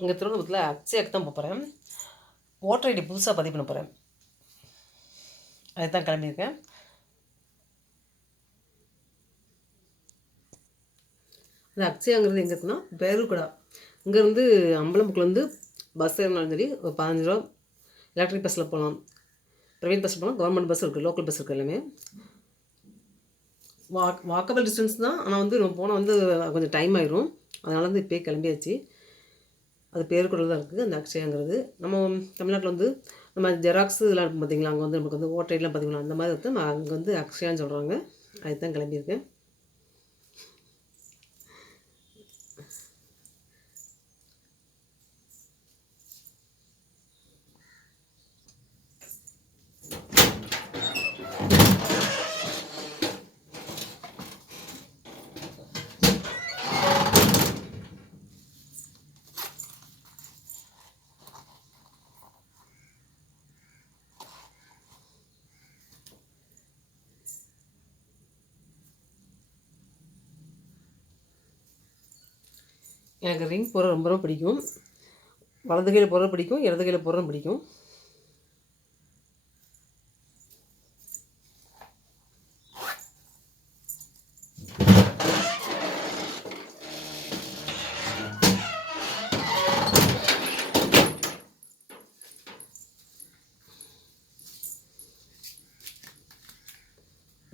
இங்கே திருவண்ணாமலத்தில் அக்ஷயாக்கு தான் போகிறேன் ஓட்டர் ஐடி புதுசாக பதிவு பண்ண போகிறேன் அதுதான் தான் கிளம்பியிருக்கேன். அந்த அக்ஷயாங்கிறது எங்கே இருக்குன்னா பேருக்குடா இங்கேருந்து அம்பலம்புக்குலேருந்து பஸ் ஏறினாலும் சரி ஒரு பதினஞ்சு ரூபா எலக்ட்ரிக் பஸ்ஸில் போகலாம். ப்ரைவேட் பஸ்ஸில் போகலாம் கவர்மெண்ட் பஸ் இருக்குது லோக்கல் பஸ் இருக்குது எல்லாமே. வாக் வாக்கபிள் டிஸ்டன்ஸ் தான் ஆனால் வந்து நம்ம போனால் வந்து கொஞ்சம் டைம் ஆயிரும். அதனால வந்து இப்போயே கிளம்பியாச்சு. அது பேர் கூட தான் இருக்குது. அந்த அக்ஷயாங்கிறது. நம்ம தமிழ்நாட்டில் வந்து நம்ம ஜெராக்ஸ் இதெல்லாம் இருக்கும் பார்த்தீங்களா அங்கே வந்து நமக்கு வந்து ஓட்டையெல்லாம் பார்த்தீங்களா அந்த மாதிரி இருக்குது அங்கே வந்து அக்ஷயான்னு சொல்கிறாங்க அதுதான் கிளம்பியிருக்கேன். எனக்கு ரிங் போடுற ரொம்ப ரொம்ப பிடிக்கும். வலது கையில் போடுறது பிடிக்கும். இடது கையில் போடுறது பிடிக்கும்.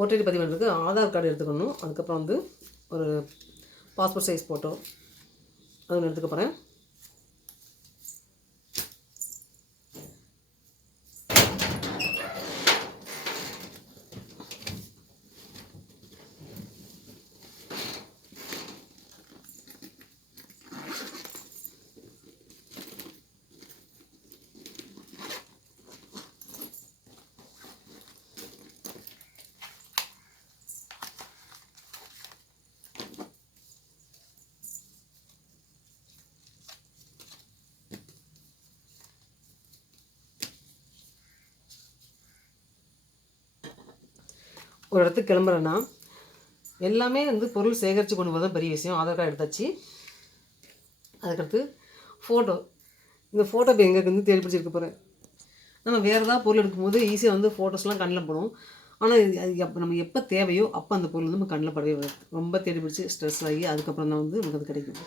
ஓடிடி பதிவு பண்ணுறதுக்கு ஆதார் கார்டு எடுத்துக்கணும். அதுக்கப்புறம் வந்து ஒரு பாஸ்போர்ட் சைஸ் ஃபோட்டோ அது ஒன்று ஒரு இடத்துக்கு கிளம்புறேன்னா எல்லாமே வந்து பொருள் சேகரித்து கொண்டு போகிறது பெரிய விஷயம். ஆதார் கார்டு எடுத்தாச்சு. அதுக்கடுத்து ஃபோட்டோ இந்த ஃபோட்டோ இப்போ எங்கே வந்து தேடி பிடிச்சிருக்க போகிறேன் நம்ம வேறு ஏதாவது பொருள் எடுக்கும்போது ஈஸியாக வந்து ஃபோட்டோஸ்லாம் கண்ணில் படும். ஆனால் இது அது எப்போ நம்ம எப்போ தேவையோ அப்போ அந்த பொருள் வந்து நம்ம கண்ணில் படவே வராது. ரொம்ப தேடி பிடிச்சி ஸ்ட்ரெஸ் ஆகி அதுக்கப்புறம் தான் வந்து நமக்கு அது கிடைக்கும்.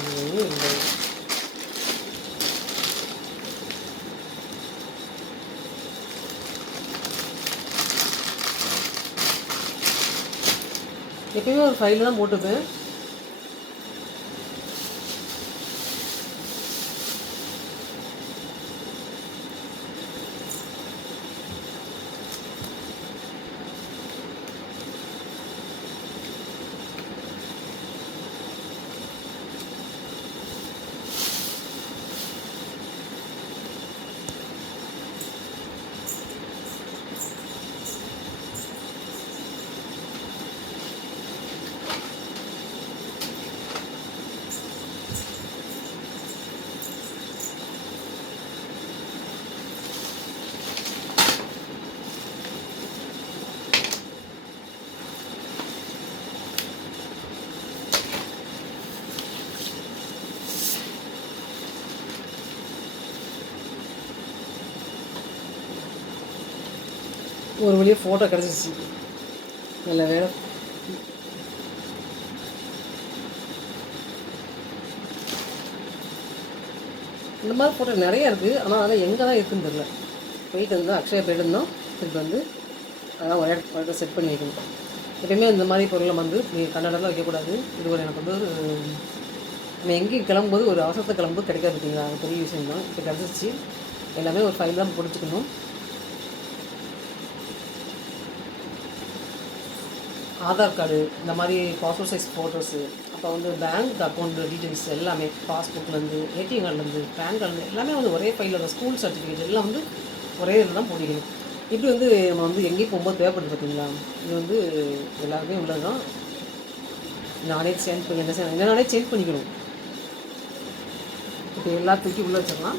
இந்த எப்பயுமே ஒரு ஃபைலில் தான் போட்டுப்பேன். ஒரு வழியாக ஃபோட்டோ கிடச்சிச்சு நல்ல வேலை. இந்த மாதிரி ஃபோட்டோ நிறைய இருக்குது ஆனால் அதெல்லாம் எங்கே தான் இருக்குன்னு தெரில போயிட்டு இருந்தால் அக்ஷயா போயிட்டு இருந்தோம் திருப்பி வந்து அதான் ஒரே இடத்துல செட் பண்ணி வைக்கணும். எப்பயுமே இந்த மாதிரி பொருளை வந்து நீங்கள் கன்னடலாம் வைக்கக்கூடாது. இது ஒரு எனக்கு வந்து ஒரு நம்ம எங்கேயும் கிளம்பும்போது ஒரு அவசரத்தை கிளம்பும்போது கிடைக்காது பார்த்தீங்களா அது பெரிய விஷயம் தான். இப்போ கிடச்சிச்சு எல்லாமே ஒரு ஃபைல் தான் பிடிச்சிக்கணும். ஆதார் கார்டு இந்த மாதிரி பாஸ்போர்ட் சைஸ் ஃபோட்டோஸு அப்போ வந்து பேங்க் அக்கௌண்ட் டீட்டெயில்ஸ் எல்லாமே பாஸ்புக்லேருந்து ஏடிஎம் கார்டுலேருந்து பேன் கார்டுலேருந்து எல்லாமே வந்து ஒரே ஃபைலில் ஸ்கூல் சர்டிஃபிகேட் எல்லாம் வந்து ஒரே இதில் தான் போட்டிக்கணும் இப்படி வந்து நம்ம வந்து எங்கேயும் போகும்போது தேவைப்படுது பார்த்தீங்களா இது வந்து எல்லாருமே உள்ளது தான் நானே சேஞ்ச் பண்ணி என்ன செய்யணும் நானே சேஞ்ச் பண்ணிக்கணும். இப்போ எல்லா தூக்கி உள்ளே வச்சிடலாம்.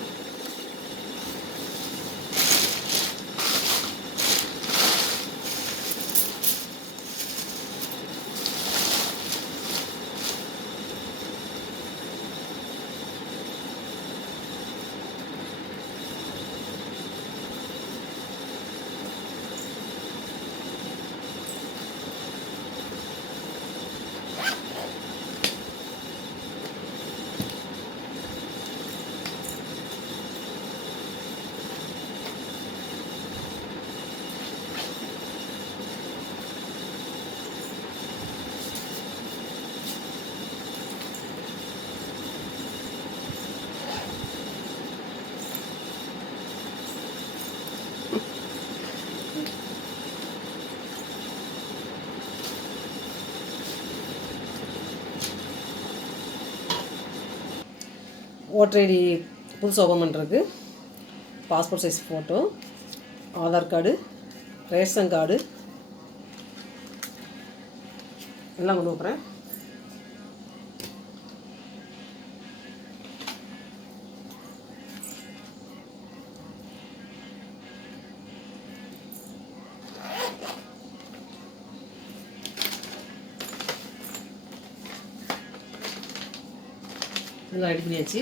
ஓட்டர் ஐடி புதுசு ஓப்பன் பண்ணுறதுக்கு passport size photo Aadhaar card ration card எல்லாம் கொண்டு போகிறேன் இதெல்லாம் ரெடி பண்ணியாச்சு.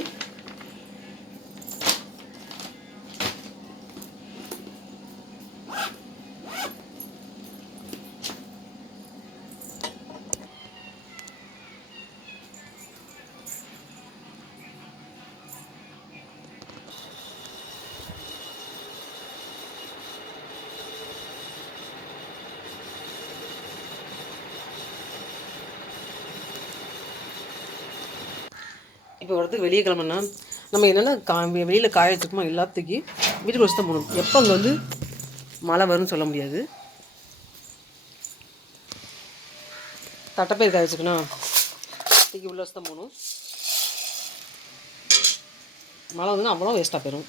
இப்போ வரதுக்கு வெளியே கிளம்புனா நம்ம என்னென்ன கா வெளியில் காய வச்சுருக்கோமோ எல்லாத்துக்கும் வீட்டுக்கு வச்சு தான் போகணும். எப்போ அங்கே வந்து மழை வரும்னு சொல்ல முடியாது. தட்டைப்பயிர் காய வச்சுக்கணும். தூக்கி உள்ள வச்சு தான் போகணும். மழை வந்து அவ்வளோ வேஸ்ட்டாக போயிடும்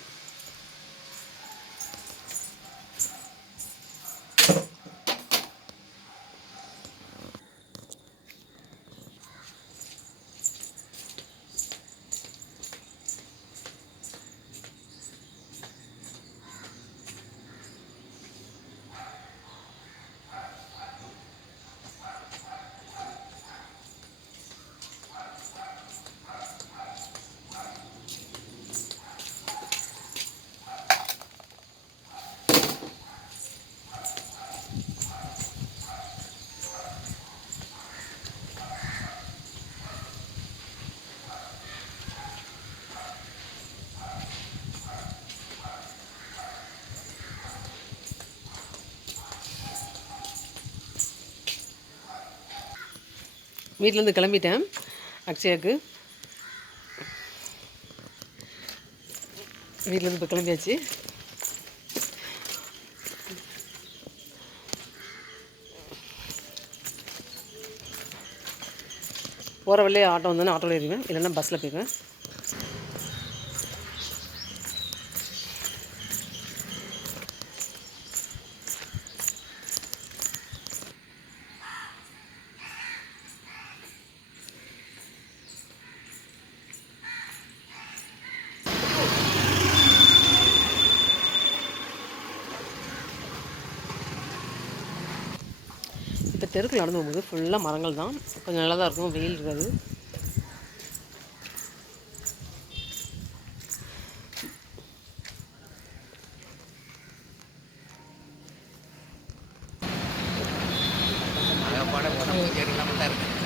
வீட்டிலேருந்து கிளம்பிட்டேன். அக்ஷயாவுக்கு வீட்டிலேருந்து இப்போ கிளம்பியாச்சு. போகிற வழியே ஆட்டோ வந்தோன்னே ஆட்டோவில் ஏறிவேன் இல்லைன்னா பஸ்ஸில் போயிடுவேன். தெருக்கு நடந்து போகும்போது ஃபுல்லாக மரங்கள் தான். கொஞ்சம் நல்லா தான் இருக்கும். வெயில் இருக்காது.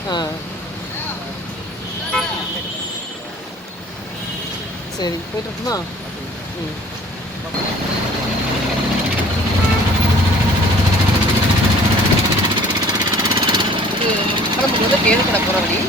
ஆ. சரி போயிட்டு இருக்குமா ம். இது கிளம்பும்போது போகிற வழி?